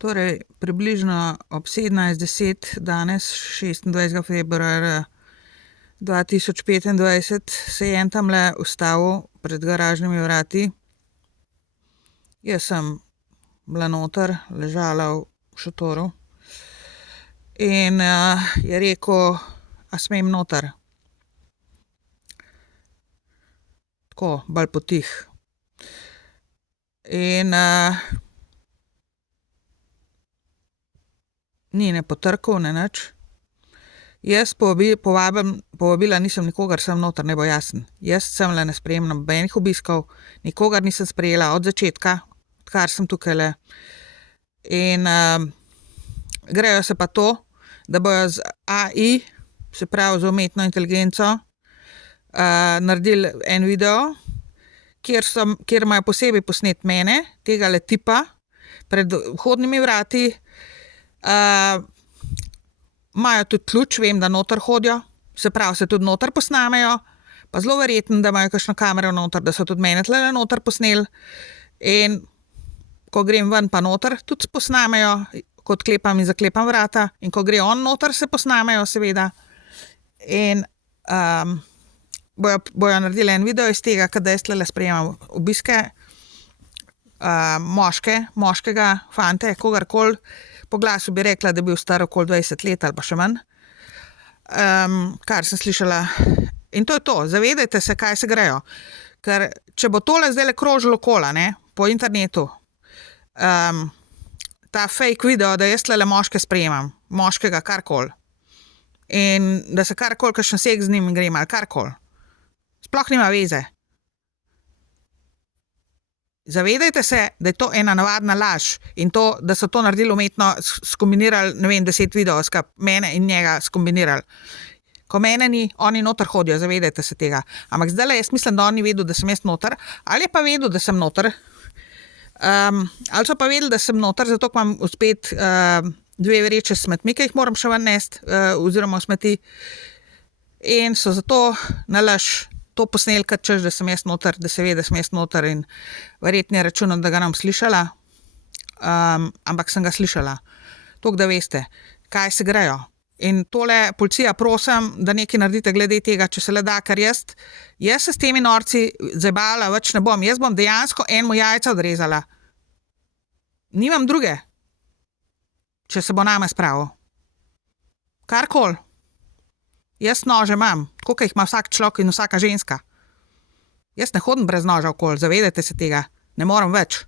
Torej, približno ob 17:10 danes, 26. februarja 2025, se je en tamle ustavil pred garažnimi vrati. Jaz sem bila noter, ležala v šotoru in je rekel, a smem noter. Tako, bolj potih. In ni ne potrkal, ne nič. Jaz povabila nisem nikogar sem noter, naj bo jasen. Jaz semle ne sprejemam nobenih obiskov, nikogar nisem sprejela od začetka, odkar sem tukajle. In grejo se pa to, da bojo z AI, se pravi z umetno inteligenco, naredili en video, kjer imajo posebej posnet mene, tegale tipa, pred vhodnimi vrati. Imajo tudi ključ, vem, da noter hodijo, se pravi, se tudi noter posnamejo, pa zelo verjetno, da imajo kakšno kamero noter, da so tudi mene tlele noter posneli. In ko grem ven pa noter, tudi posnamejo, ko odklepam in zaklepam vrata, in ko gre on noter, se posnamejo, seveda. In bojo naredili en video iz tega, da jaz tlele sprejemam obiske, moškega, fante, kogarkoli. Po glasu bi rekla, da je bil star okoli 20 let ali pa še manj, kar sem slišala. In to je to, zavedajte se, kaj se grejo. Ker če bo tole zdajle krožilo okoli, ne, po internetu, ta fake video, da jaz tlele moške sprejemam, moškega, karkoli, in da se karkoli, kakšen seks z njim grem ali karkoli, sploh nima veze. Zavedajte se, da je to ena navadna laž in to, da so to naredili umetno, skombinirali, ne vem, 10 videov, mene in njega skombinirali. Ko mene ni, oni noter hodijo, zavedajte se tega. Ampak zdajle jaz mislim, da on ni vedel, da sem jaz noter, ali je pa vedel, da sem noter, ali so pa vedeli, da sem noter, zato imam spet 2 vreče s smetmi, ki jih moram še ven nesti, oziroma v smeti, in so zato na laž to posneli, kad češ, da sem jaz noter, da se ve, da sem jaz noter, in verjetno računam, da ga nam slišala, ampak sem ga slišala. Toliko, da veste, kaj se grejo. In tole, policija, prosim, da nekaj naredite glede tega, če se le da, ker jaz se s temi norci zabala več ne bom. Jaz bom dejansko enemu jajca odrezala. Nimam druge, če se bo name spravil. Karkoli. Jaz nože imam, tako kot jih ima vsak človek in vsaka ženska. Jaz ne hodim brez noža okoli, zavedajte se tega, ne morem več.